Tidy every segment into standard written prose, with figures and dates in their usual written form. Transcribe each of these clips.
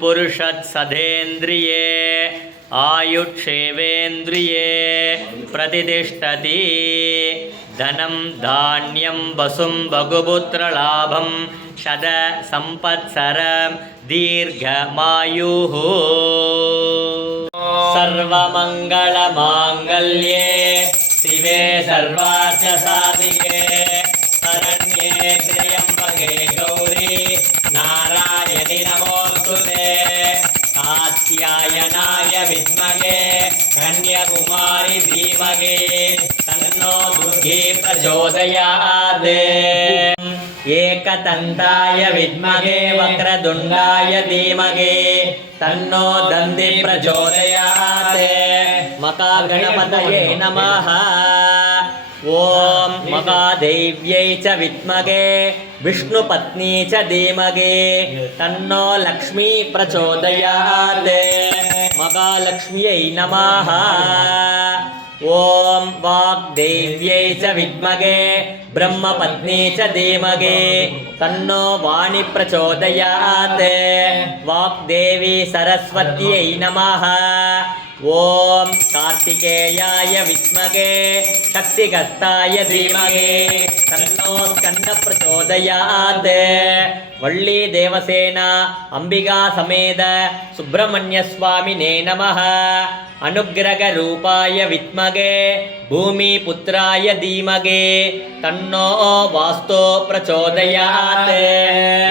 पुरुषत्सधेन्द्रिये आयुक्षेवेन्द्रिये प्रतिष्ठति धनं धान्यं वसुं बहुपुत्रलाभं शत संवत्सरं दीर्घमायुः सर्वमङ्गलमाङ्गल्ये शिवे सर्वार्थसाधिके शरण्ये त्र्यम्बके गौरी नारायणि नमोस्तुते कात्यायनाय विद्महे कन्याकुमारी धीमहि तन्नो दुर्गे प्रचोदयात् एकदन्ताय विद्महे वक्रतुण्डाय धीमहि तन्नो दन्ति प्रचोदयात् महागणपतये नमः ओम महादेव्यै च विद्महे विष्णुपत्नी च धीमहि तन्नो लक्ष्मी प्रचोदयात् महालक्ष्म्यै नमः ओम वाग्देव्यै च विद्महे ब्रह्मपत्नी च धीमहि तन्नो वाणी प्रचोदयात् वाग्देवी सरस्वत्यै नमः ओम कार्तिकेयाय विद्महे शक्तिगस्ताय धीमहि तन्नो स्कंद प्रचोदयात् वल्ली देवसेना अंबिका समेत सुब्रह्मण्य स्वामिने नमः अनुग्रह रूपाय विद्महे भूमिपुत्राय धीमहि तन्नो वास्तु प्रचोदयात्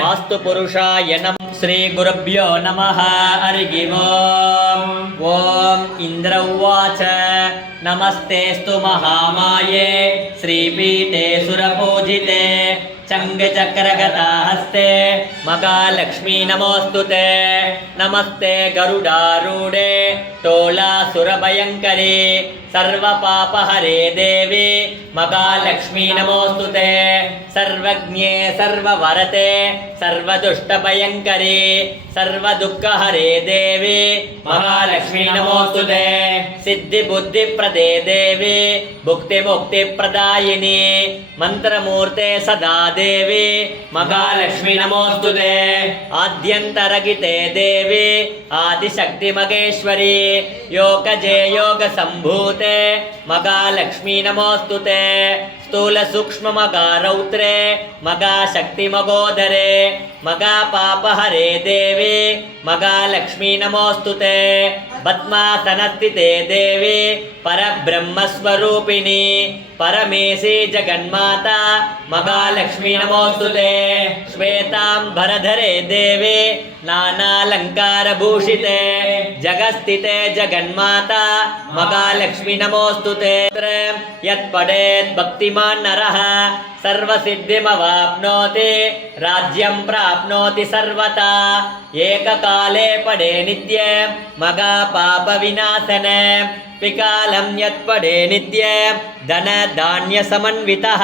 वास्तुपुरुषाय नमः श्री गुरुभ्यो नमः हरिः ओम इंद्र उवाच नमस्तेस्तु महामाये श्रीपीठे सुरपूजिते चंगचक्रगता हस्ते महालक्ष्मी नमोस्तुते नमस्ते गरुडारूढे तोलासुरभयंकरी सर्वपापहरे देवी महालक्ष्मी नमोस्तुते सर्वज्ञे सर्ववरते सर्वदुष्टभयंकरी सर्वदुःखहरे देवी महालक्ष्मी नमोस्तुते सिद्धिबुद्धिप्रदे देवी भुक्तिमुक्तिप्रदायिनी मंत्रमूर्ते सदा देवी महालक्ष्मी नमोस्तुते आद्यंतरगिते देवी आदिशक्ति महेश्वरी योगजे योग संभूते महालक्ष्मी नमोस्तुते स्थूल सूक्ष्म मगारौत्रे मगाशक्ति मगोदरे मगापापहरे देवी महालक्ष्मी नमोस्तुते पद्मासनस्थिते देवी परब्रह्मस्वरूपिणी परमेशी जगन्माता महालक्ष्मी नमोस्तुते श्वेतांबरधरे देवी नानालंकारभूषिते जगस्थिते जगन्माता महालक्ष्मी नमोस्तुते यत्पठेत् भक्तिमान् नरः सर्वसिद्धिमवाप्नोति राज्यं प्राप्नोति सर्वथा एककाले पठे नित्यं महापापविनाशने त्रिकालं यत्पठे नित्यं धनधान्यसमन्वितः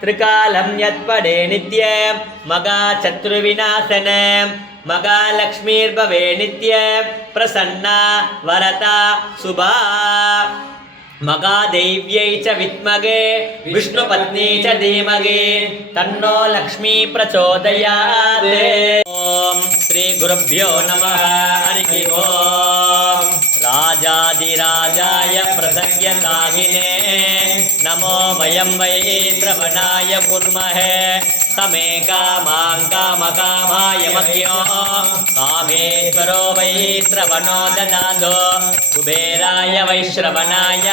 त्रिकालं यत्पठे नित्यं महाशत्रुविनाशने महालक्ष्मीर्भवे नित्यं प्रसन्ना वरदा शुभा महादेव्यै च विद्महे विष्णुपत्नी च धीमहि तन्नो लक्ष्मी प्रचोदयात् ओम श्री गुरुभ्यो नमः हरिः ओम राजाधिराजाय प्रसज्ञताहिने नमो वयं वै श्रवणाय कुर्महे तमे कामां कामकामाय मह्यो कामेश्वरो वै श्रवणो ददातु कुबेराय वै श्रवणाय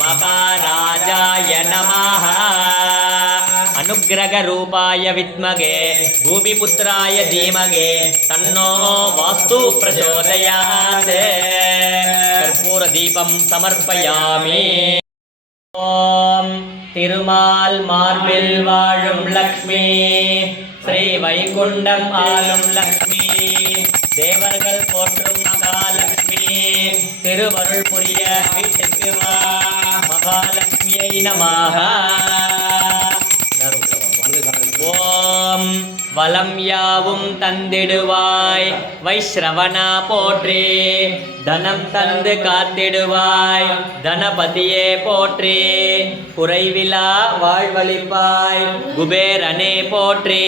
महाराजाय नमः अनुग्रह रूपाय विद्महे भूमिपुत्राय धीमहि तन्नो वास्तु प्रचोदयात् कर्पूर दीपं समर्पयामि ओम तिरुमाल मार्बिल वाழும் लक्ष्मी श्री வைகுண்டம் ஆளும் லக்ஷ்மி தேவர்கள் போற்றும் மகாலட்சுமி திருவருள் புரிய வீட்டுக்கு வா மகாலட்சுமியை நமஹ ஓம் வலம் யாவும் தந்திடுவாய் வைஷ்ரவனா போற்றி. தனம் தந்து காத்திடுவாய் தனபதியே போற்றி. குறைவிலா வாழ்வளிப்பாய் குபேரனே போற்றி.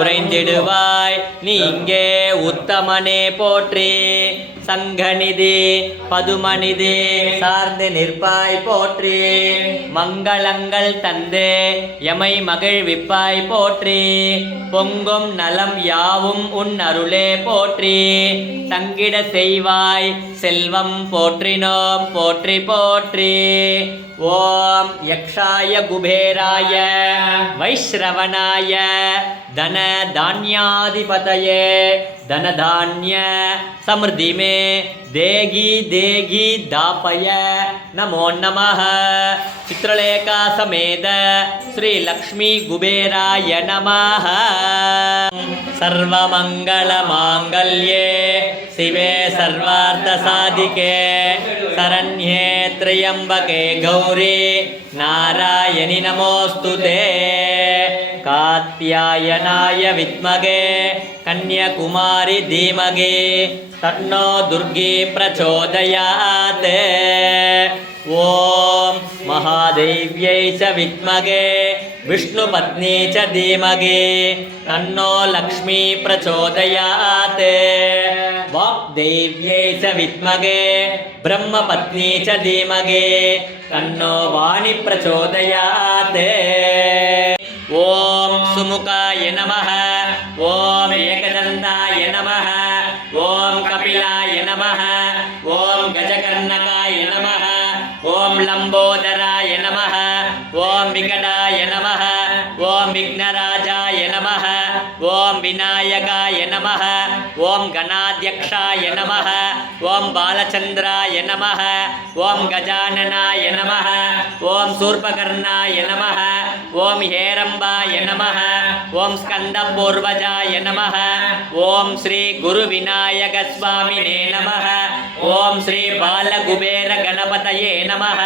உறைந்திடுவாய் நீங்கே உத்தமனே போற்றி. சங்கநிதி பதுமநிதி சார்ந்து நிற்பாய் போற்றி. மங்களங்கள் தந்து எமை மகிழ்விப்பாய் போற்றி. பொங்கும் நலம் யாவும் உன் அருளே போற்றி. தங்கிட செய்வாய் செல்வம் போற்றினோம் போற்றி போற்றி. ஓம் யக்ஷாய குபேராய வைஷ்ரவனாய தன தான்யாதிபதயே தனதான்ய சமிருதி மே தேகி தேகி தாபய நமோ நமः. ಚಿತ್ರಲೇಖಾ ಸಮೇತ ಶ್ರೀ ಲಕ್ಷ್ಮೀ ಕುಬೇರಾಯ ನಮಃ. ಸರ್ವಮಂಗಳ ಮಾಂಗಲ್ಯೆ ಶಿವೆ ಸರ್ವಾರ್ಥ ಸಾಧಿಕೆ ಶರಣ್ಯೆ ತ್ರ್ಯಂಬಕೆ ಗೌರಿ ನಾರಾಯಣಿ ನಮೋಸ್ತುತೆ. ಕಾತ್ಯಾಯನಾಯ ವಿದ್ಮಗೆ ಕನ್ಯಾಕುಮಾರಿ ಧೀಮಗೆ ತನ್ನೋ ದುರ್ಗಿ ಪ್ರಚೋದಯಾತ್. ಓಂ ಮಹಾದೇವ್ಯೈ ಚ ವಿದ್ಮಗೆ ವಿಷ್ಣುಪತ್ನಿ ಚ ಧೀಮಗೆ ತನ್ನೋ ಲಕ್ಷ್ಮೀ ಪ್ರಚೋದಯಾತ್. ವಾಗ್ದೇವ್ಯೈ ಚ ವಿದ್ಮಗೆ ಬ್ರಹ್ಮಪತ್ನಿ ಚ ಧೀಮಗೆ ತನ್ನೋ ವಾಣಿ ಪ್ರಚೋದಯಾತ್. ಓಂ ಸುಮುಖಾಯ ನಮಃ. ಓಂ ಏಕದಂತಾಯ ನಮಃ. ಓಂ ಕಪಿಲಾಯ ನಮಃ. ಓಂ ಗಜಕರ್ಣಕಾಯ ನಮಃ. ಓಂ ಲಂಬೋದರಾಯ ನಮಃ. ಓಂ ವಿಕಟಾಯ ನಮಃ. ಓಂ ವಿಘ್ನರಾಜಾಯ ನಮಃ. ಓಂ ವಿನಾಯಕಾಯ ನಮಃ. ಓಂ ಗಣಾಧ್ಯಕ್ಷಾಯ ನಮಃ. ಓಂ ಬಾಲಚಂದ್ರಾಯ ನಮಃ. ಓಂ ಗಜಾನನಾಯ ನಮಃ. ಓಂ ಶೂರ್ಪಕರ್ಣಾಯ ನಮಃ. ಓಂ ಹೇರಂಬಾಯ ನಮಃ. ಓಂ ಸ್ಕಂದಪೂರ್ವಜಾಯ ನಮಃ. ಓಂ ಶ್ರೀ ಗುರು ವಿನಾಯಕ ಸ್ವಾಮಿನೇ ನಮಃ. ಓಂ ಶ್ರೀ ಬಾಲಕುಬೇರ ಗಣಪತಯೇ ನಮಃ.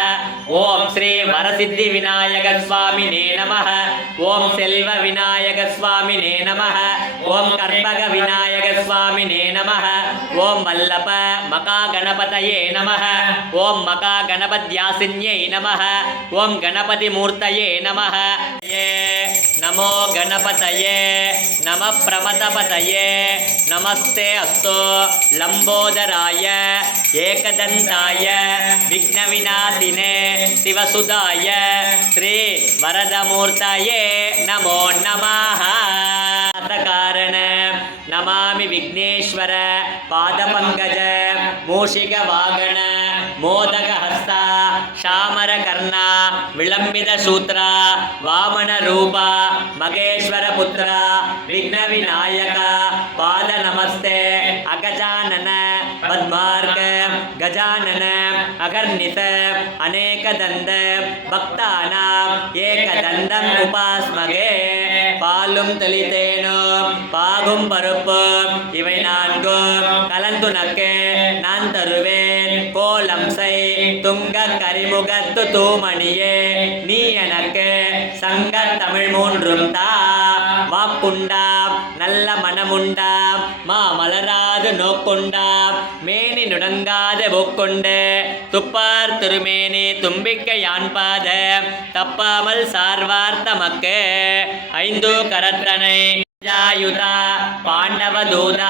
ಓಂ ಶ್ರೀ ವರಸಿದ್ಧಿ ವಿನಾಯಕ ಸ್ವಾಮಿನೇ ನಮಃ. ಓಂ ಸೆಲ್ವ ವಿನಾಯಕ ಸ್ವಾಮಿನೇ ನಮಃ. ಓಂ ಕರ್ಪಗ ವಿನಾಯಕ ಸ್ವಾಮಿನೇ ನಮಃ. ಓಂ ವಲ್ಲಭ ಮಕಾ ಗಣಪತಯೇ ನಮಃ. ಓಂ ಮಕಾ ಗಣಪತ್ಯಾಸಿನ್ಯೈ ನಮಃ. ಓಂ ಗಣಪತಿ ಮೂರ್ತಯೇ ನಮಃ. ನಮೋ ಗಣಪತಯೇ ನಮಃ ಪ್ರಮಥಪತಯೇ ನಮಸ್ತೆ ಅಸ್ತು ಲಂಬೋದರಾಯ ಏಕದಂತಾಯ ವಿಘ್ನ ವಿನಾಶಿನೇ ಶಿವಸುಧಾಯ ಶ್ರೀ ವರದಮೂರ್ತಯೇ ನಮೋ ನಮಃ. ಕಾರಣ ನಮಾಮಿ ವಿಘ್ನೇಶ್ವರ ಪಾದಪಂಕಜ ಮೂಷಿಕ ವಾಗಣ ಮೋದಕ ಹಸ್ತ ಶಾಮರ ಕರ್ಣ ವಿಳಂಬಿತ ಸೂತ್ರ ವಾಮನ ರೂಪ ಮಗೇಶ್ವರ ಪುತ್ರ ವಿಘ್ನ ವಿನಾಯಕ ಪಾದ ನಮಸ್ತೆ ಅಗಜಾನನ ಪದ್ಮಾರ್ಕ ಗಜಾನನ ಅಗರ್ನಿತ ಅನೇಕ ದಂದ ಭಕ್ತಾನ ಏಕದಂದಂ ಉಪಾಸ್ಮಗೆ. பாலும் தெளித்தேனும் பாகும் பருப்பு இவை நான்கும் கலந்து நக்கு நான் தருவேன். கோலம் செய் துங்க கரிமுகத்து தூமணியே நீ எனக்கு சங்க தமிழ் மூன்றும் தா. வாக்குண்டாம் நல்ல மனமுண்டாம் மாமலராது நோக்குண்டாம் மேனி நுடங்காத போக்கொண்டு துப்பார் திருமேனி தும்பிக்கை யான்பாத தப்பாமல் சார்வார்த்த மக்கு. ஐந்து கரத்தனை ಯುತ ಪಾಂಡವ ದೂತ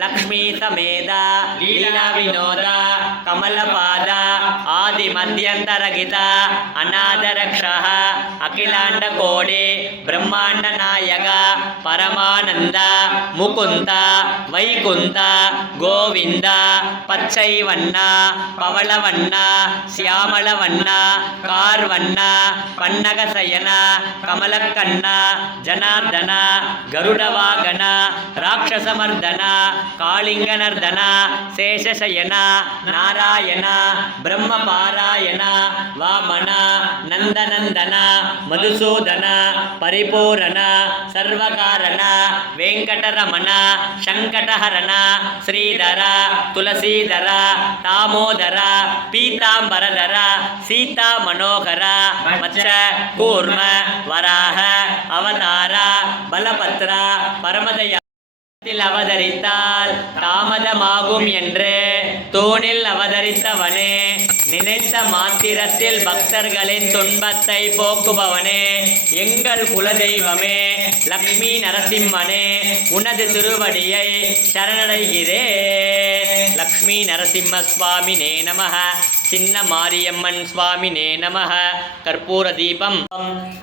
ಲಕ್ಷ್ಮೀ ಸಮೇತ ಲೀಲಾ ವಿನೋದ ಕಮಲಪಾದ ಆದಿ ಮಧ್ಯಂತರಗಿತ ಅನಾಥ ರಕ್ಷ ಅಖಿಲಾಂಡ ಕೋಡಿ ಬ್ರಹ್ಮಾಂಡ ನಾಯಕ ಪರಮಾನಂದ ಮುಕುಂದ ವೈಕುಂತ ಗೋವಿಂದ ಪಚ್ಚೈವಣ್ಣ ಪವಳವಣ್ಣ ಶ್ಯಾಮಳವಣ್ಣ ಕಾರ್ವಣ್ಣ ಪನ್ನಗಸಯನ ಕಮಲಕ್ಕಣ್ಣ ಜನಾರ್ದನ ಗರುಡವಾಗಣ ರಾಕ್ಷಸಮರ್ದನ ಕಾಳಿಂಗನರ್ದನ ಶೇಷಶಯನ ನಾರಾಯಣ ಬ್ರಹ್ಮಪಾದ ನಾರಾಯಣ ವಾಮನ ನಂದನಂದನ ಮಧುಸೂದನ ಪರಿಪೂರಣ ಸರ್ವಕಾರಣ ವೆಂಕಟರಮಣ ಶಂಕಟಹರಣ ಶ್ರೀಧರ ತುಳಸೀಧರ ತಾಮೋದರ ಪೀತಾಂಬರಧರ ಸೀತಾ ಮನೋಹರ ಮಚ್ಚ ಕೂರ್ಮ ವರಾಹ ಅವತಾರ பலபத்ர பரமதயாத்தில் அவதரித்தால் தாமதமாகும் என்று தூணில் அவதரித்தவனே, நினைத்த மாத்திரத்தில் பக்தர்களின் துன்பத்தை போக்குபவனே, எங்கள் குலதெய்வமே லக்ஷ்மி நரசிம்மனே, உனது திருவடியை சரணடைகிறேன். லக்ஷ்மி நரசிம்ம சுவாமினே நமः. சின்ன மாரியம்மன் சுவாமினே நமः. கற்பூர தீபம்.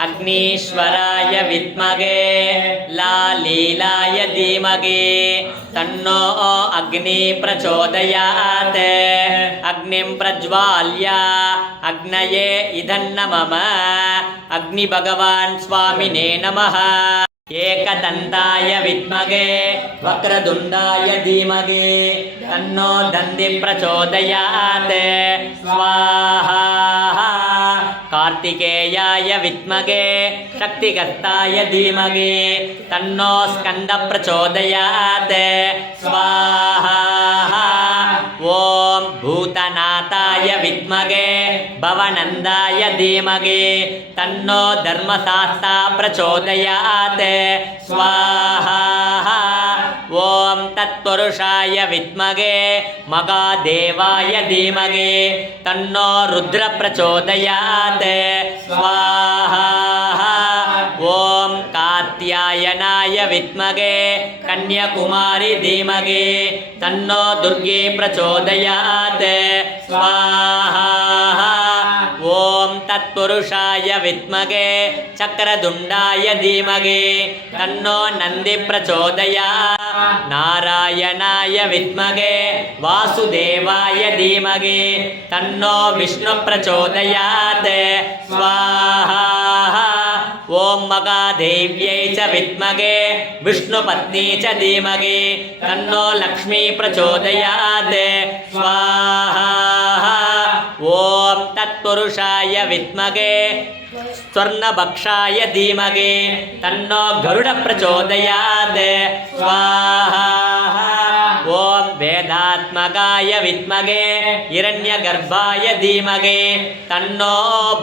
அக்னீஸ்வராய வித்மகே லாலீலாய தீமகே தன்னோ அக்னி பிரச்சோதயாத். அக்னிம் பிரஜ்வால்ய அக்னயே இதன்ன மம. அக்னி பகவான் சுவாமினே நமः. ஏகதந்தாய வித்மகே வக்ரதுண்டாய தீமகே தன்னோ தந்தி பிரச்சோதயாத். ஸ்வாஹா. கார்த்திகேயாய வித்மகே சக்திகஸ்தாய தீமகே தன்னோ ஸ்கந்த பிரச்சோதயாத். ஸ்வாஹா. ஓம் பூதநாதாய வித்மகே பவநந்தாய தீமகே தன்னோ தர்மசாஸ்தா பிரச்சோதயாத். ஸ்வாஹா. ஓம் தத்புருஷாய வித்மகே மகாதேவாய தீமகே தன்னோ ருத்ர பிரச்சோதயாத். ஸ்வாஹா. ஓம் காத்யாயனாய வித்மகே கன்யாகுமாரி தீமகே தன்னோ துர்கே பிரச்சோதயாத். ஸ்வாஹா. ஓம் தத்புருஷாய வித்மகே சக்கரதுண்டாய தீமகே தன்னோ நந்தி பிரச்சோதயாத். நாராயணாய வித்மகே வாசுதேவாய தீமகே தன்னோ விஷ்ணு பிரச்சோதயாத். ஸ்வாஹா. ஓம் மகாதேவ்யை ச வித்மகே விஷ்ணுபத்னி ச தீமகே தன்னோ லக்ஷ்மி பிரச்சோதயாத். ஸ்வாஹா. ஓம் தத்புருஷாய வித்மகே ஸ்வர்ணபக்ஷாய தீமகே தன்னோ கருட பிரச்சோதயாத். ஸ்வாஹா. ஓம் வேதாத்மகாய வித்மகே இரண்யகர்ப்பாய தீமகே தன்னோ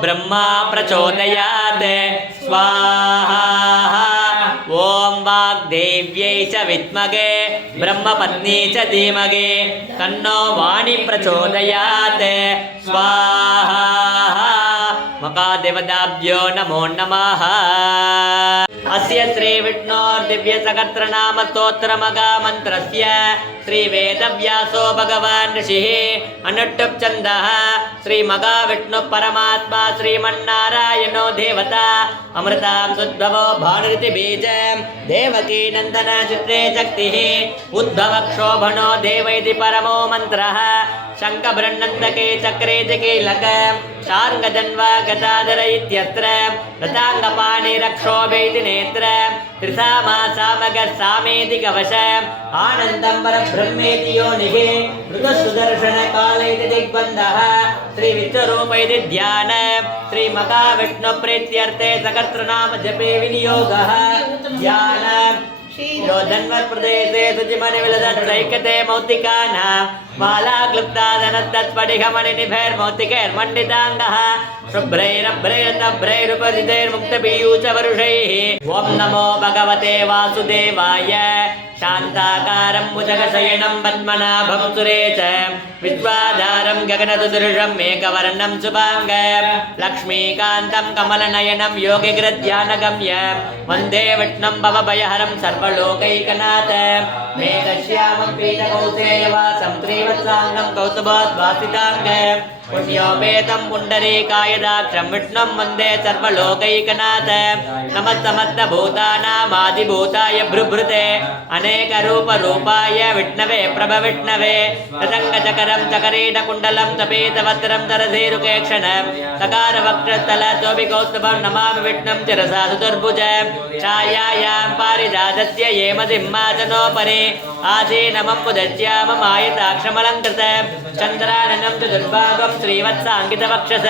பிரம்மா பிரச்சோதயாத். ஸ்வாஹா. ஓம் வாக்தேவ்யை ச வித்மகே பிரம்மபத்னி ச தீமகே தன்னோ வாணி பிரச்சோதயாத். ஸ்வாஹா. மகாதேவதாப்யோ நமோ நமः. அஸ்ய ஸ்ரீ விஷ்ணோர் திவ்ய சகஸ்ரநாம ஸ்தோத்திரமகா மந்திரஸ்ய ஸ்ரீ வேதவ்யாசோ பகவான் ரிஷிः அனுட்டுப் சந்தः ஸ்ரீ மகாவிஷ்ணு பரமாத்மா ஸ்ரீமன்னாராயணோ தேவதா அமிர்தாம் சுத்பவோ பானுரிதி பீஜம் தேவகீ நந்தன சித்ரே சக்திः உத்பவ க்ஷோபணோ தேவைதி பரமோ மந்திரः शङ्खबृह्णन्तके चक्रे जकीलक शार्ङ्गजन्वा गदाधर इत्यत्र रताङ्गपाणिरक्षोभेति नेत्र त्रिसामासामगस्सामेति कवश आनन्दं परब्रह्मेति योनिः ऋतुसुदर्शनकालेति दिग्बन्धः श्रीविश्वरूप इति ध्यान श्रीमहाविष्णुप्रीत्यर्थे सहस्रनाम जपे विनियोगः ध्यान यो धन्वत्प्रदेशे शुचिमणिविलसत्रैकते मौक्तिकानां माला क्लुप्तादनस्तत्स्फटिकमणिनिभैर्मौक्तिकैर्मण्डिताङ्गः शुभ्रैरभ्रैरतभ्रैरुपरिजैर्मुक्तपीयूषवर्षैः ॐ नमो भगवते वासुदेवाय शान्ताकारं भुजगशयनं पद्मनाभं सुरेशं विश्वाधारं गगनसदृशं मेघवर्णं शुभाङ्गं लक्ष्मीकान्तं कमलनयनं योगिगृध्यानगम्यं वन्दे विष्णुं भवभयहरं सर्वलोकैकनाथं मेघश्यामं पीतकौसेयवासं श्रीवत्साङ्गं कौस्तुभोद्भासिताङ्गं पुण्योपेतं पुण्डरीकायदाक्षं विष्णुं वन्दे सर्वलोकैकनाथं नमः समस्तभूतानामादिभूताय भृभृते अनेकरूपरूपाय विष्णवे प्रभविष्णवे तदङ्गचकरं चकरीटकुण्डलं तपीतवस्त्रं तरधीरुकेक्षणं सकारवक्षस्थलतोऽभिकौस्तुभं नमामि विष्णुं चिरसा चतुर्भुजं छायायां पारिजातस्य हेमसिंहासनोपरि आसीनममुदज्याममायताक्षमलङ्कृत चन्द्राननं चतुर्भागं श्रीवत्साङ्कितवक्षस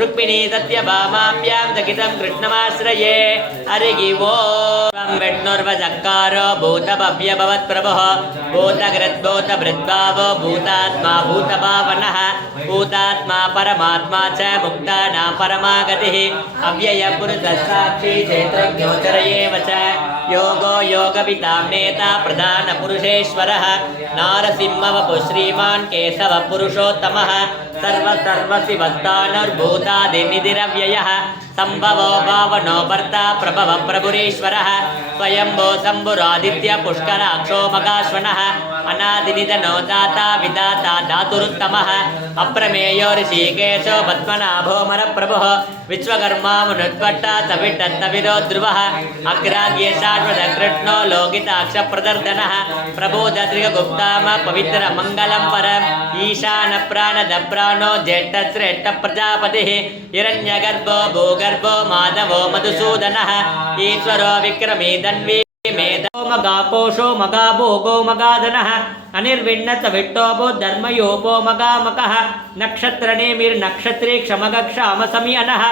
रुक्मिणी सत्यभामाभ्यां दकितं कृष्णमाश्रये हरिः ओम् विष्णुर्वचक्कारो भूतभव्यभवत्प्रभुः भूतकृद्भूतभृद्भावो भूतात्मा भूतभावनः भूतात्मा परमात्मा च मुक्तानां परमागतिः अव्ययपुरुषः साक्षी चैत्रज्ञोचरयेव च योगो योगवितां नेता प्रधानपुरुषेश्वरः नारसिंहवपुः श्रीमान् केशवः पुरुषोत्तमः सर्वशिवस्तानुर्भूतादिनिधिरव्ययः संभवो भावनो भर्ता प्रभव प्रभुरेश्वरः स्वयंभो शम्भुरादित्य पुष्कराक्षो मगाश्वनः अनादिनिधनो दाता विदाता धातुरुत्तमः अप्रमेयो ऋषिकेशो पद्मनाभो मरप्रभुः विश्वकर्मा मुनुद्भट्टा तविटत्तविदो ध्रुवः अग्राह्ये शाश्वतकृष्णो लोकिताक्षप्रदर्दनः प्रबोधत्रिगुप्ताम पवित्रमङ्गलं परम् ईशानप्राणदप्राणो ज्येष्ठश्रेष्ठप्रजापतिः हिरण्यगर्भो भूगर्भो माधवो मधुसूदनः ईश्वरो विक्रमी धन्वी मेधो मगापोषो मगाभोगो मगाधनः अनिर्विण्णत विट्टोपो धर्मयोपो मगामकः नक्षत्रनेमिर्नक्षत्री क्षमगक्षामसमियनः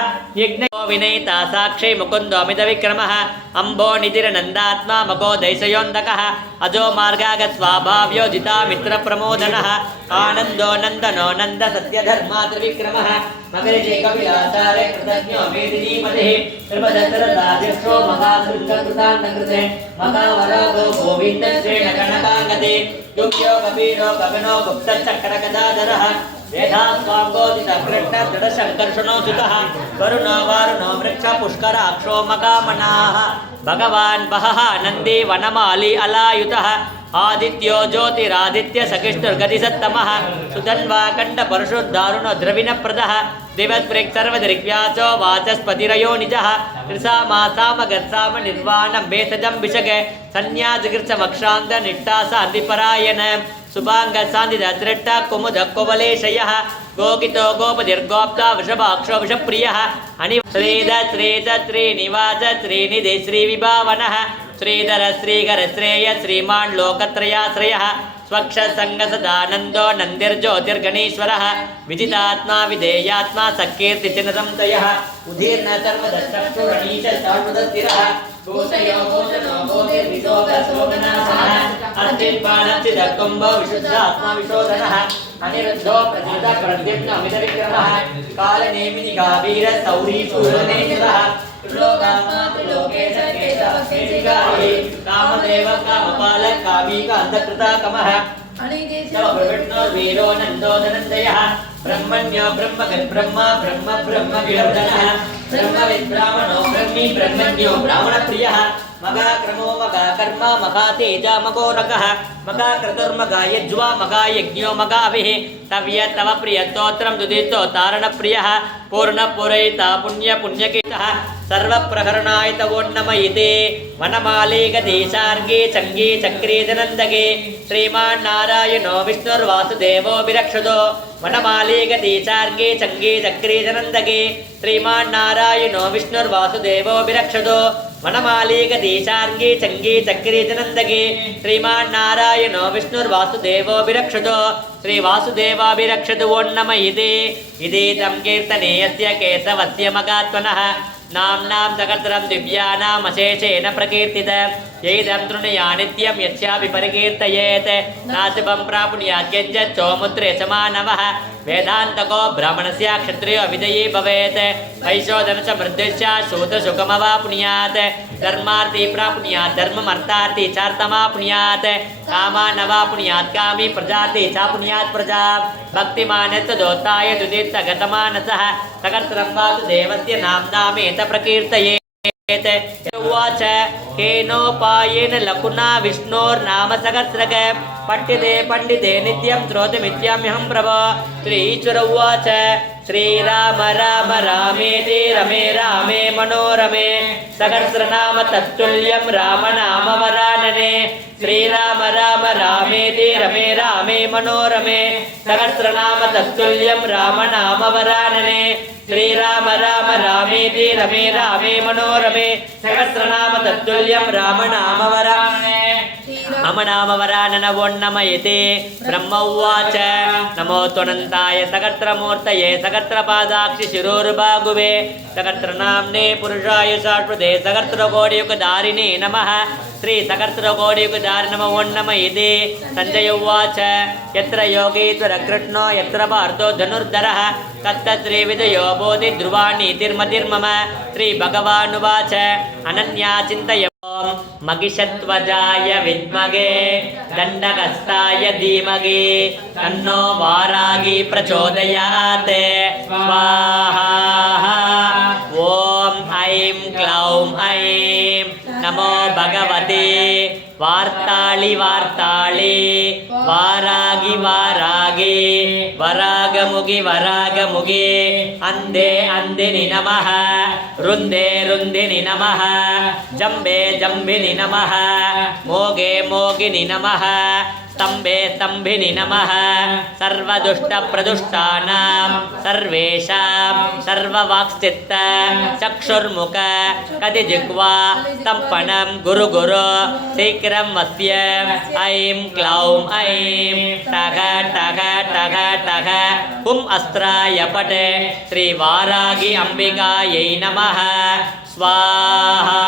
यज्ञो विनयिता साक्षी मुकुन्दो अमितविक्रमः अम्बो निधिरनन्दात्मा मगो दैशयोन्दकः अजो मार्गागस्वाभाव्यो जितामित्रप्रमोदनः आनन्दो नन्दनो नन्द सत्यधर्मा त्रिविक्रमः मगरिषि कपिलाचार्य कृतज्ञो मेदिनीपतिः कृपदत्रदादिष्टो महासृङ्गकृतान्तकृते महावरागो गोविन्दश्रेण गणकाङ्गते युक्यो कपीरो गगनो गुप्तचक्रगदाधरः वेदास्वाङ्गोदितकृष्णदृढशङ्कर्षणो सुतः वरुणो वारुणो वृक्षपुष्कराक्षो मकामनाः भगवान् वहः नन्दी वनमाली अलायुतः आदित्यो ज्योतिरादित्य सखिष्टुर्गतिसत्तमः सुधन्वाकण्ठपरशुर्दारुणो द्रविणप्रदः दिवद्वृक्सर्वदृग्व्यासो वाचस्पतिरयो निजः कृसामासामगत्साम निर्वाणं भेषजं विशगे सन्न्यासकृत्समक्षान्त निष्ठासान्तिपरायण सुभाङ्गसान्दिदृष्ट कुमुदकोवलेशयः गोकितो गोपतिर्गोप्ता वृषभाक्षो वृषप्रियः अनिश्रेद श्रेद श्रीनिवास श्रीनिधि श्रीविभावनः श्रीधर श्रीकर श्रेय श्रीमान् लोकत्रयाश्रयः स्वक्षसङ्गसदानन्दो नन्दिर्ज्योतिर्गणेश्वरः विजितात्मा विधेयात्मा सकीर्तिचिन्नसंशयः उदीर्ण सर्वदष्टक्षुरणीश सर्वदस्थिरः भूषयो भूषणो भूतिर्विशोकशोभनाशनः अर्चिन्पानर्चिदकुम्भो विशुद्धात्मा विशोधनः अनिरुद्धो प्रथित प्रद्युम्न अमितविक्रमः कालनेमिनिकावीर सौरी शूरनेश्वरः त्रिलोकात्मा त्रिलोकेश केशवकेशिकाहि कामदेव कामपाल कामीकान्तकृताकमः वीरो नन्दो धनञ्जयः ब्रह्मण्यो ब्रह्मगद्ब्रह्मा ब्रह्म ब्रह्म विवर्धनः ब्रह्मविद्ब्राह्मणो ब्रह्मी ब्रह्मज्ञो ब्राह्मणप्रियः मगाक्रमो मगाकर्मा मगातेजा मगोरकः मगाक्रतुर्मगायज्वा मगायज्ञो मगाभिः तव्य तव प्रियस्तोत्रं दुदितो तारणप्रियः पूर्णपुरयिता पुण्यपुण्यकीतः सर्वप्रहरणाय तवो नमयिते वनमालीगदीशार्गे चङ्गे चक्रे धनन्दगे श्रीमान्नारायणो विष्णुर्वासुदेवो विरक्षतो वनमालीगदीशार्गे चङ्गे चक्रे धनन्दगे श्रीमान्नारायणो विष्णुर्वासुदेवो विरक्षतो वनमालीगदीशार्गे चङ्गे चक्रे धनन्दगे श्रीमान्नारायणो विष्णुर्वासुदेवो विरक्षतो श्रीवासुदेवाभिरक्षतु वो नमयिते इदीदं कीर्तने यस्य केशवस्य मगात्मनः नाम्नां सकर्तरं दिव्यानाम् अशेषेण प्रकीर्तितं येदं तृणया नित्यं यस्यापि परिकीर्तयेत् नाशुभं प्राप्नुयात् किञ्चिच्चोमुद्रे च मानवः वेदान्तको ब्राह्मणस्य क्षत्रियो विजयी भवेत् वैशोधनसमृद्धिश्च शूद्रसुखमवाप्नुयात् धर्मार्थी प्राप्नुयात् धर्ममर्थार्थी चार्थमाप्नुयात् कामानवाप्नुयात् कामी प्रजाति चाप्नुयात् प्रजा भक्तिमानस्तदोत्ताय दुदितगतमानसः सकर्तरं वासुदेवस्य नाम्नामेत प्रकीर्तये उवाच केनोपायेन लकुना विष्णोर्नाम सहस्रक पठ्यते पंडिते नित्यं श्रोतुमिच्छाम्यहं प्रभो श्रीश्वर उवाच श्रीराम राम रामेति रमे रामे मनोरमे सहस्रनाम तत्तुल्यं राम नाम वरानने श्रीराम राम रामेति रमे रामे मनोरमे सहस्रनाम तत्तुल्यं राम नाम वरानने श्रीराम राम रामेति रमे रामे मनोरमे सहस्रनाम तत्तुल्यं राम नाम वरानने मम नाम वराननवोन्नमयते ब्रह्म उवाच नमो त्वनन्ताय सकर्त्रमूर्तये सकर्त्रपादाक्षि शिरोरुबाहुवे सकर्त्रनाम्ने पुरुषाय शाश्वते सकर्त्रकोटियुगधारिणे नमः श्री सकर्त्रकोटियुगधारि नमो ओन्नमयते संजय उवाच यत्र योगीश्वर कृष्णो यत्र पार्थो धनुर्धरः तत्तत्त्रिविधयो बोधि ध्रुवाणीतिर्मतिर्मम श्री भगवानुवाच अनन्या चिन्तय महिषध्वजाय विद्महे दण्डहस्ताय धीमहि तन्नो वाराही प्रचोदयात् स्वाहा ॐ ऐं क्लौं ऐं नमो भगवते वार्ताळि वार्ताळि वारागी वारागी वरागमुगि वरागमुगि अन्धे अन्धिनि नमः रुन्दे रुन्दिनि नमः जम्बे जम्बिनि नमः मोगे मोगिनि नमः स्तम्भे स्तम्भिनि नमः सर्वदुष्टप्रदुष्टानां सर्वेषां सर्ववाक्चित्त चक्षुर्मुख कदिजिह्वा स्तम्भनं गुरु गुरु शीघ्रं वस्य ऐं क्लौं ऐं टघ टघ टघ टघ हुं अस्त्राय पट श्रीवारागी अम्बिकायै नमः स्वाहा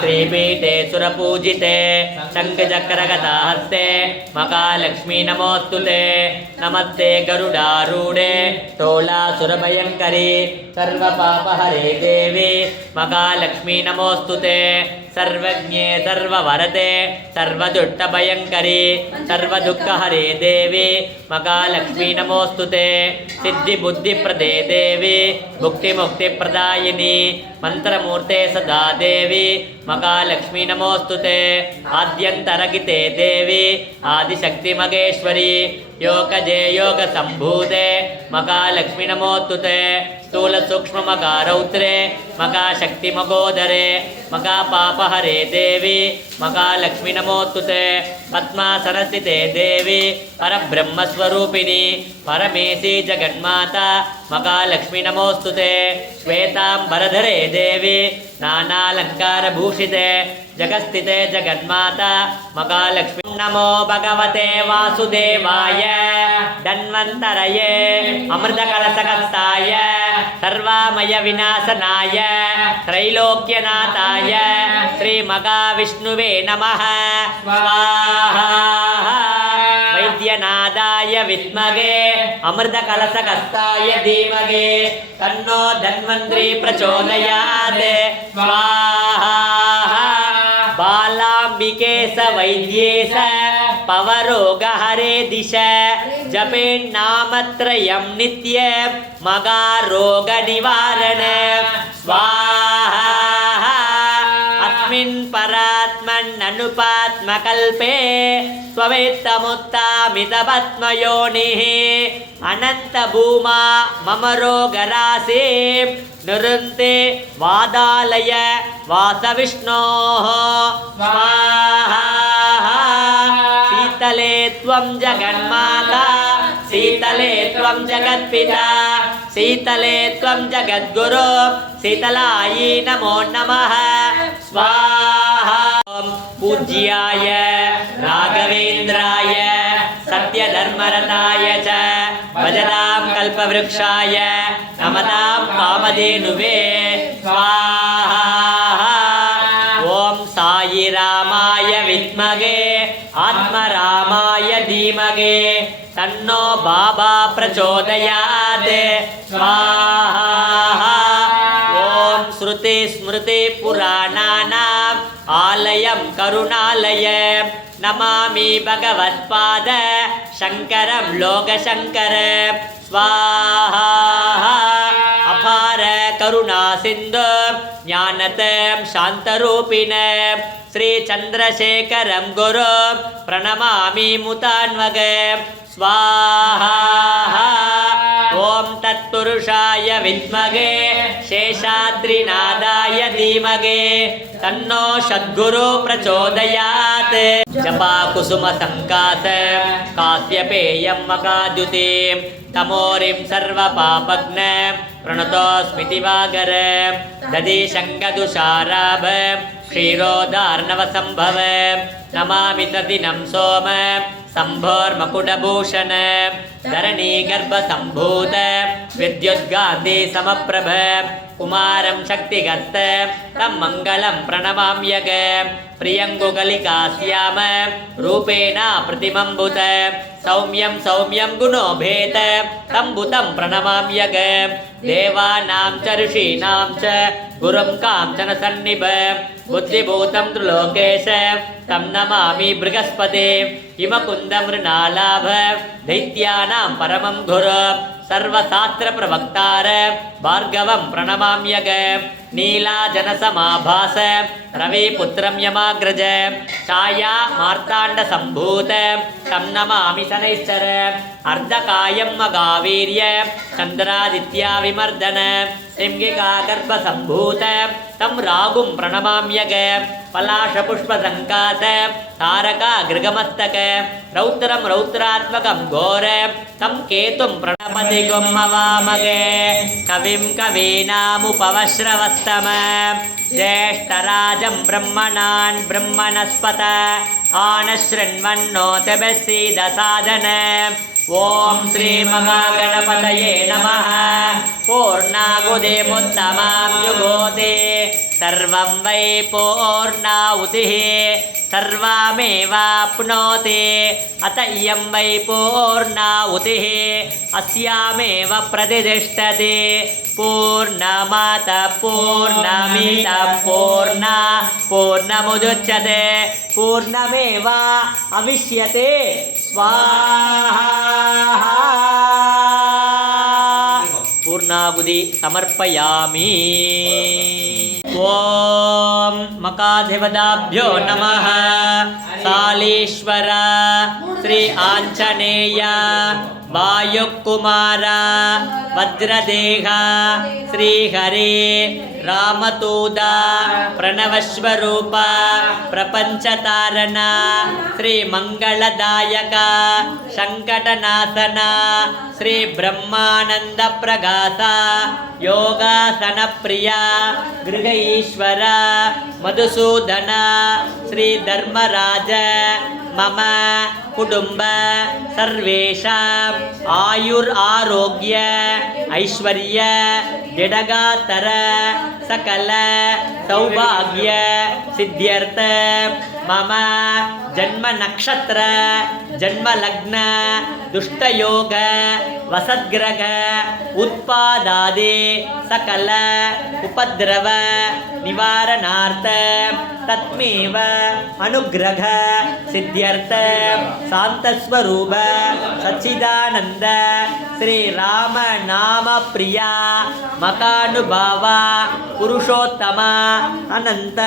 श्रीपीठे सुरपूजिते शङ्खचक्रगदाहस्ते महालक्ष्मी नमोस्तुते नमस्ते गरुडारूढे तोलासुरभयङ्करी सर्वपापहरे देवी महालक्ष्मी नमोस्तुते सर्वज्ञे सर्ववरदे सर्वदुष्टभयङ्करी सर्वदुःखहरे देवी महालक्ष्मी नमोस्तुते सिद्धिबुद्धिप्रदे देवी मुक्तिमुक्तिप्रदायिनी मंत्रमूर्ते सदा देवी महालक्ष्मी नमोस्तुते आद्यन्तरगिते देवी आदिशक्ति महेश्वरी योगजे योग संभूते महालक्ष्मी नमोस्तुते स्थूल सूक्ष्म मकारौत्रे महाशक्ति मगोदरे महापापहरे देवी महालक्ष्मी नमोस्तुते पद्मासनस्थिते देवी परब्रह्मस्वरूपिणी परमेशी जगन्माता महालक्ष्मी नमोस्तुते श्वेतांबरधरे देवी नानालंकारभूषिते जगत्स्थिते जगन्माता महालक्ष्मी नमो भगवते वासुदेवाय धन्वन्तरये अमृतकलशहस्ताय सर्वामय विनाशनाय त्रैलोक्यनाथाय श्री महाविष्णुवे नमः स्वाहा वैद्यनाथाय विद्महे अमृतकलशहस्ताय धीमहि तन्नो धन्वन्त्री प्रचोदयात् स्वाहा बालाम्बिकेश वैद्येश पवरोगहरे दिश जपेन्नामत्रयं नित्यं मगारोगनिवारण स्वाहा अस्मिन् परात्मन्ननुपात्मकल्पे त्वमेत्तमुत्तामितपद्मयोनिः अनन्तभूमा मम रोगराशि निरुन्ते वादालय वासविष्णोः स्वाहा शीतले त्वं जगन्माता शीतले त्वं जगत्पिता शीतले त्वं जगद्गुरु शीतलायै नमो नमः स्वाहा पूज्याय राघवेन्द्राय सत्यधर्मरताय च भजतां कल्पवृक्षाय नमतां कामधेनुवे स्वाहा ॐ साई रामाय विद्महे आत्मरामाय धीमहि तन्नो बाबा प्रचोदयात् स्वाहा ॐ श्रुति स्मृति पुराणानाम् आलयं करुणालयं नमामि भगवत्पाद शङ्करं लोकशङ्कर स्वाहा अपार करुणा सिन्धु ज्ञानतं शान्तरूपिणं श्रीचन्द्रशेखरं गुरु प्रणमामि मुतान्वगं स्वाहा ॐ तत्पुरुषाय विद्महे शेषाद्रिनादाय धीमहि तन्नो सद्गुरु प्रचोदयात् जपा कुसुम संकासं काश्यपेयं मकाद्युतिं तमोरिं सर्वपापघ्नं प्रणतोऽस्मि दिवाकरं दधिशङ्खदुषाराभं क्षीरोदार्णवसम्भव नमामि तदिनं सोम सम्भोर्मकुटभूषण धरणीगर्भसम्भूत विद्युद्गान्धी समप्रभ कुमारं शक्तिगस्त तं मङ्गलं प्रणमाम्यग प्रियङ्गुकलिकास्याम रूपेण प्रतिमम्बुत सौम्यं सौम्यं गुणोभेत तं भूतं प्रणमाम्यग देवानां च ऋषीणां च गुरुं काञ्चन सन्निभ बुद्धिभूतं त्रिलोकेश तं नमामि बृहस्पते हिमकुन्दमृणालाभ दैत्यानां परमं गुरु सर्वशास्त्रप्रवक्तार भार्गवं प्रणमाम्यग नीलाजनसमाभास रविपुत्रं यमाग्रज छाया मार्ताण्डसम्भूत तं नमामि शनैश्चर अर्धकायं मगावीर्य चन्द्रादित्याविमर्दन सिंहिकागर्भसम्भूत तं रागुं प्रणमाम्यग पलाशपुष्पसङ्कात तारका गृगमस्तक रौद्रं रौद्रात्मकं घोर तं केतुं प्रणपतिगुम्मवामगे कविं कवीनामुपवश्रवस्तम ज्येष्ठराजं ब्रह्मणान् ब्रह्मणस्पत आनशृण्वन्नोतिभिस्सीदसादन ॐ श्रीमहागणपतये नमः पूर्णाहुतिमुत्तमां जुहोति सर्वं वै पूर्णाहुतिः सर्वमेवाप्नोति अत इयं वै पूर्णाहुतिः अस्यामेव प्रतिष्ठति पूर्णमातः पूर्णमिदं पूर्णमुदच्यते पूर्णमेव अविष्यते स्वाहा पूर्णाहुति समर्पयामि ओम मकाधिपदाभ्यो नमः सालीश्वर श्री आंजनेय वायुकुमार वज्रदेह श्रीहरि रामतूद प्रणवस्वरूप प्रपंचतारण श्री मंगलदायक संकटनाशन श्री ब्रह्मानंद प्रकाश योगासन प्रिय गृह ईश्वर मधुसूदन श्री धर्मराज मम कुटुंब सर्वेषां आयुर आरोग्य ऐश्वर्य जडगातर सकल सौभाग्य सिद्ध्यर्थ मम जन्म नक्षत्र जन्म लग्न दुष्टयोग वसद्ग्रह उत्पादादि सकल उपद्रव निवारणार्थ तत्मेव अनुग्रह सिद्ध्यर्थ शांतस्वरूप सच्चिदानंद श्री राम नाम प्रिया मकानुभाव पुरुषोत्तम अनंत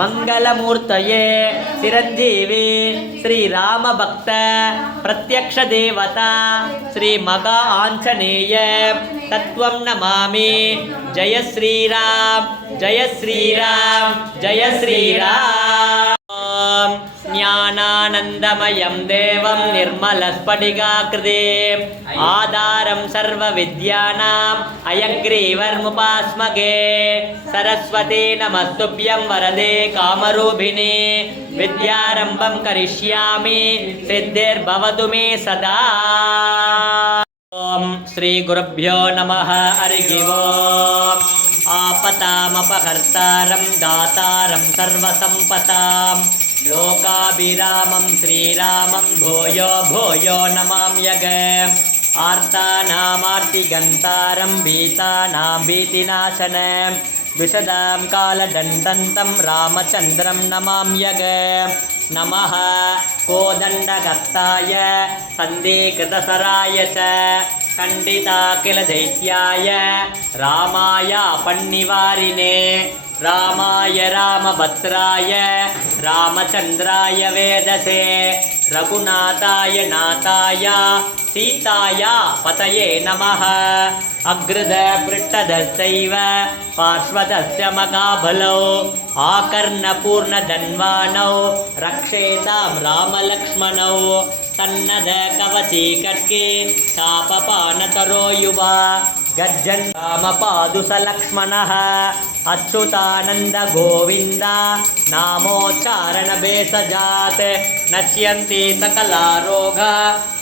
मंगलमूर्तये चिरंजीवी श्री राम भक्त प्रत्यक्ष देवता श्री मगा आंजनेय तत्वं नमामि जय श्रीराम जय श्रीराम जय श्रीराम ज्ञानानन्दमयं देवं निर्मलस्फटिकाकृतिम् आधारं सर्वविद्यानाम् अयग्रीवर्मुपास्मगे सरस्वती नमस्तुभ्यं वरदे कामरूपिणे विद्यारम्भं करिष्यामि सिद्धिर्भवतु मे सदा ओम श्री गुरुभ्यो नमः हरिः ओम् आपतामपहर्तारं दातारं सर्वसम्पदां लोकाभिरामं श्रीरामं भूयो भूयो नमाम्यग आर्तानामार्तिगन्तारं भीतानां भीतिनाशनं विशदां कालदण्डन्तं रामचन्द्रं नमाम्यग नमः कोदण्डगस्ताय सन्धिकृतसराय च खण्डिताखिलदैत्याय रामाय पन्निवारिणे रामाय रामभद्राय रामचन्द्राय वेदसे रघुनाथाय नाथाय सीताय पतये नमः अग्रद पृष्ठदश्चैव पार्श्वदश्च महाबलौ आकर्णपूर्णधन्वानौ रक्षेतां रामलक्ष्मणौ सन्नद कवची कट्के तापपानतरो युवा गर्जन् रामपादुस लक्ष्मणः अच्युतानंद गोविंद नामोच्चारण भेषजात् नश्यन्ति सकला रोगा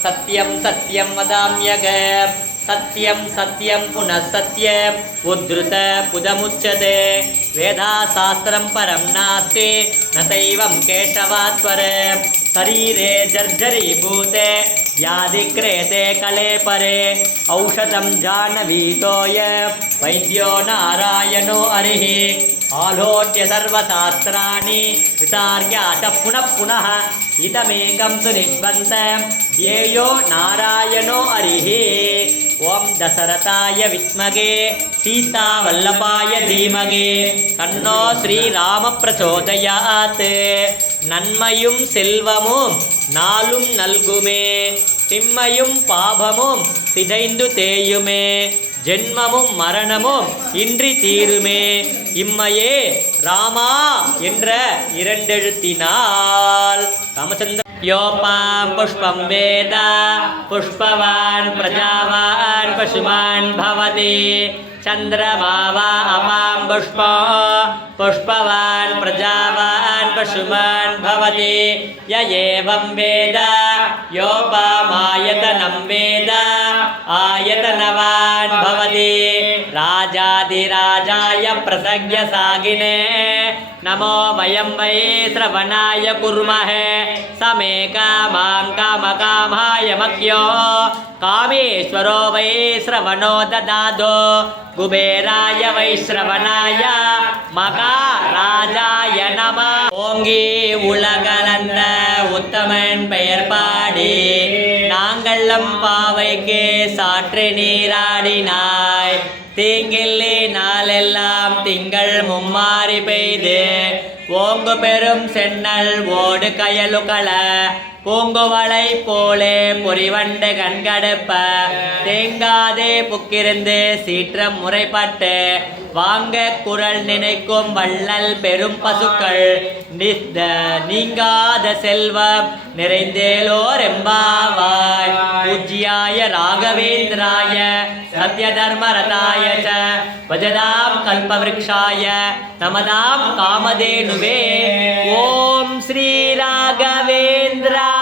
सत्यं सत्यं वदाम्यग सत्यं सत्यं पुनः सत्यम् उद्धृत पुदमुच्यते वेदाशास्त्रं परं नास्ति न दैवं केशवात्वर शरीरे जर्जरीभूते व्याधिक्रियते कले परे औषधं जाह्नवीतोय वैद्यो नारायणो हरिः आलोट्य सर्वशास्त्राणि विचार्याथ पुनः पुनः इदमेकं सुनिष्वन्तं ध्येयो नारायणो हरिः ओं दशरथाय विद्महे सीतावल्लभाय धीमहि तन्नो श्रीराम प्रचोदयात् நன்மையும் செல்வமும் நாளும் நல்குமே திம்மையும் பாபமும் சிதைந்து தேயுமே ஜென்மமும் மரணமும் இன்றி தீருமே இம்மையே ராமா என்ற இரண்டெழுத்தினால் ராமச்சந்திர योपां पुष्पं वेद पुष्पवान् प्रजावान् पशुमान् भवति चन्द्रमा वा अपां पुष्पवान् प्रजावान् पशुमान् भवति य एवं वेद योपामायतनं वेद आयतनवान् भवति राजाधिराजाय प्रसज्ञसागिने नमो वयं वै श्रवणाय कुर्महे समे कामां कामकामाय मख्यो कामेश्वरो वै श्रवणो ददादो कुबेराय वै श्रवणाय மகாராஜாய நம. ஓங்கி உலகளந்த உத்தமன் பெயர் பாடி நாங்களம் பாவைக்கு சாற்று நீராடினாய் தீங்கில்லி நாளெல்லாம் திங்கள் மும்மாறி பெய்து ஓங்கு பெரும் சென்னல் ஓடு கயலுகள பூங்குவளை போலே பொறிவண்டு கண்கடுப்ப தேங்காதே புக்கிருந்து சீற்றம் முறைப்பட்டு வாங்க குரல் நினைக்கும் வள்ளல் பெரும் பசுக்கள் நீங்காத செல்வம் நிறைந்தேலோர் எம்பாவாய் பூஜ்யாய ராகவேந்திராய சத்ய தர்மரதாய ச பஜதாம் கல்பவ்ருக்ஷாய நமதாம் காமதேனுவே. ஓம் ஸ்ரீ ராகவேந்திரா